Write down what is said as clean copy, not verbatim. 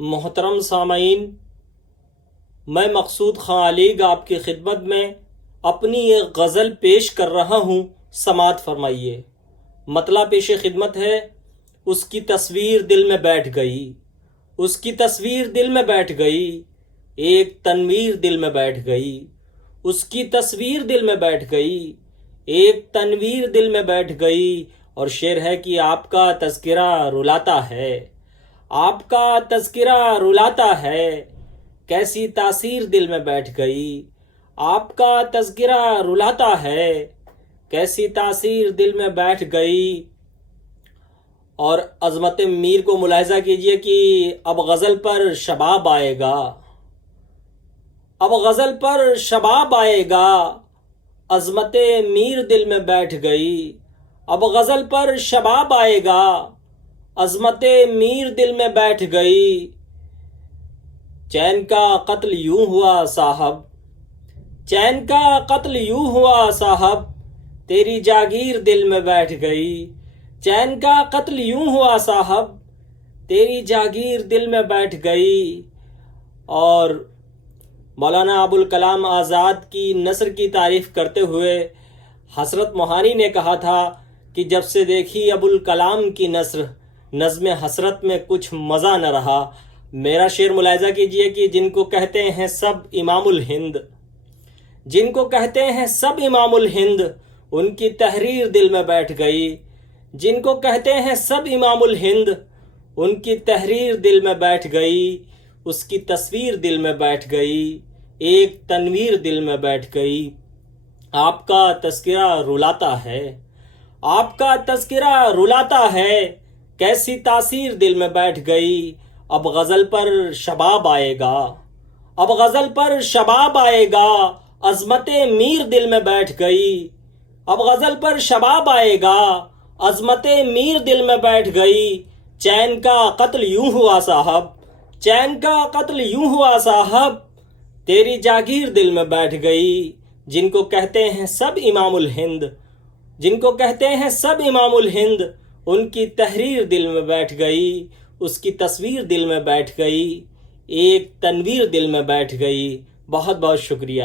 محترم سامعین، میں مقصود خان علیگ آپ کی خدمت میں اپنی ایک غزل پیش کر رہا ہوں، سماعت فرمائیے۔ مطلع پیش خدمت ہے: اس کی تصویر دل میں بیٹھ گئی، اس کی تصویر دل میں بیٹھ گئی، ایک تنویر دل میں بیٹھ گئی، اس کی تصویر دل میں بیٹھ گئی، ایک تنویر دل میں بیٹھ گئی۔ اور شعر ہے کہ آپ کا تذکرہ رلاتا ہے، آپ کا تذکرہ رلاتا ہے، کیسی تاثیر دل میں بیٹھ گئی۔ آپ کا تذکرہ رلاتا ہے، کیسی تاثیر دل میں بیٹھ گئی۔ اور عظمت میر کو ملاحظہ کیجئے کہ اب غزل پر شباب آئے گا، اب غزل پر شباب آئے گا، عظمت میر دل میں بیٹھ گئی۔ اب غزل پر شباب آئے گا، عظمت میر دل میں بیٹھ گئی۔ چین کا قتل یوں ہوا صاحب، چین کا قتل یوں ہوا صاحب، تیری جاگیر دل میں بیٹھ گئی۔ چین کا قتل یوں ہوا صاحب، تیری جاگیر دل میں بیٹھ گئی۔ اور مولانا ابوالکلام آزاد کی نثر کی تعریف کرتے ہوئے حسرت موہانی نے کہا تھا کہ جب سے دیکھی ابوالکلام کی نثر، نظم حسرت میں کچھ مزہ نہ رہا۔ میرا شعر ملاحظہ کیجئے کہ جن کو کہتے ہیں سب امام الہند، جن کو کہتے ہیں سب امام الہند، ان کی تحریر دل میں بیٹھ گئی۔ جن کو کہتے ہیں سب امام الہند، ان کی تحریر دل میں بیٹھ گئی، اس کی تصویر دل میں بیٹھ گئی، ایک تنویر دل میں بیٹھ گئی۔ آپ کا تذکرہ رلاتا ہے، آپ کا تذکرہ رلاتا ہے، کیسی تاثیر دل میں بیٹھ گئی۔ اب غزل پر شباب آئے گا، اب غزل پر شباب آئے گا، عظمت میر دل میں بیٹھ گئی۔ اب غزل پر شباب آئے گا، عظمت میر دل میں بیٹھ گئی۔ چین کا قتل یوں ہوا صاحب، چین کا قتل یوں ہوا صاحب، تیری جاگیر دل میں بیٹھ گئی۔ جن کو کہتے ہیں سب امام الہند، جن کو کہتے ہیں سب امام الہند، ان کی تحریر دل میں بیٹھ گئی، اس کی تصویر دل میں بیٹھ گئی، ایک تنویر دل میں بیٹھ گئی۔ بہت بہت شکریہ۔